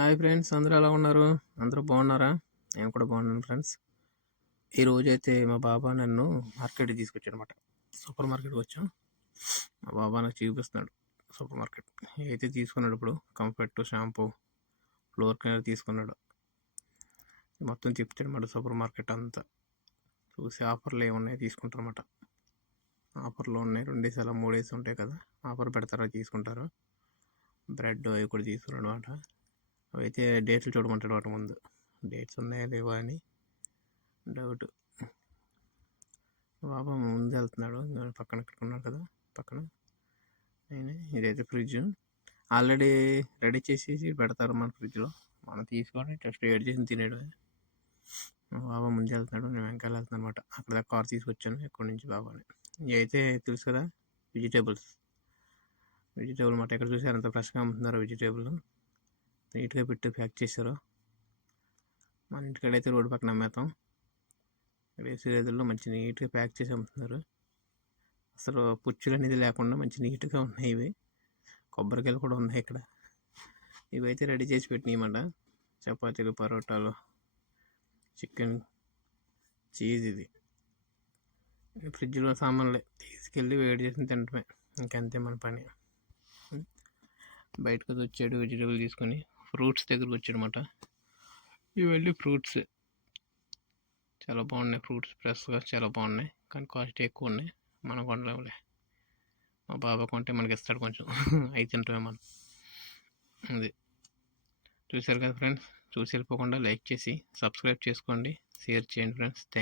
Hi friends, అందరూ ఎలా ఉన్నారు? అందరూ బాగున్నారా? నేను కూడా బాగున్నాను ఫ్రెండ్స్. ఈ రోజైతే మా బాబా నన్ను మార్కెట్కి తీసుకొచ్చాడు అనమాట. సూపర్ మార్కెట్కి వచ్చాం. మా బాబా నాకు చూపిస్తున్నాడు సూపర్ మార్కెట్ అయితే తీసుకున్నాడు. ఇప్పుడు కంఫర్ట్, షాంపూ, ఫ్లోర్ క్లీనర్ తీసుకున్నాడు. మొత్తం చెప్తాడు అన్నమాట. సూపర్ మార్కెట్ అంతా చూసి ఆఫర్లు ఏమున్నాయి తీసుకుంటారన్నమాట. ఆఫర్లు ఉన్నాయి, 2 డేస్ అలా 3 డేస్ ఉంటాయి కదా, ఆఫర్ పెడతారా తీసుకుంటారు. బ్రెడ్ అవి కూడా తీసుకున్నాడు అనమాట. అయితే డేట్లు చూడమంటాడు వాటి ముందు, డేట్స్ ఉన్నాయా లేవా అని డౌట్. బాబా ముందు వెళ్తున్నాడు, పక్కన ఇక్కడ ఉన్నాడు కదా పక్కన. ఇదైతే ఫ్రిడ్జ్ ఆల్రెడీ రెడీ చేసేసి పెడతారు మన ఫ్రిడ్జ్లో. మనం తీసుకొని జస్ట్ వేడి చేసి తినేయడమే. బాబా ముందు వెళ్తున్నాడు, నేను వెనకాల వెళ్తున్నాను అనమాట. అక్కడ కార్ తీసుకొచ్చాను ఎక్కడి నుంచి బాబాని. ఇవి అయితే తెలుసు కదా, వెజిటేబుల్ అన్నమాట. ఎక్కడ చూసారు అంత ఫ్రెష్గా అమ్ముతున్నారు వెజిటేబుల్. నీట్గా పెట్టి ప్యాక్ చేశారు. మన ఇంటికాడైతే రోడ్డు పక్కన అమ్మేస్తాం. వేసే రోజుల్లో మంచి నీట్గా ప్యాక్ చేసి అమ్ముతున్నారు. అసలు పుచ్చులు అనేది లేకుండా మంచి నీట్గా ఉన్నాయి ఇవి. కొబ్బరికాయలు కూడా ఉన్నాయి ఇక్కడ. ఇవైతే రెడీ చేసి పెట్టినాయన్నమాట. చపాతీలు, పరోటాలు, చికెన్, చీజ్. ఇది ఫ్రిడ్జ్లో సామాన్లే తీసుకెళ్ళి వేడి చేసి తినటమే, ఇంకంతే మన పని. బయటకు వచ్చాడు వెజిటేబుల్ తీసుకొని. ఫ్రూట్స్ దగ్గరకు వచ్చాడనమాట. ఇవన్నీ ఫ్రూట్స్ చాలా బాగున్నాయి. ఫ్రూట్స్ ఫ్రెష్గా చాలా బాగున్నాయి, కానీ కాస్ట్ ఎక్కువ ఉన్నాయి. మనం కొనలేములే. మా బాబా కొంటే మనకి ఇస్తాడు కొంచెం అవి తింటామే మనం. అది చూశారు కదా ఫ్రెండ్స్. చూసి వెళ్ళిపోకుండా లైక్ చేసి సబ్స్క్రైబ్ చేసుకోండి, షేర్ చేయండి ఫ్రెండ్స్. థ్యాంక్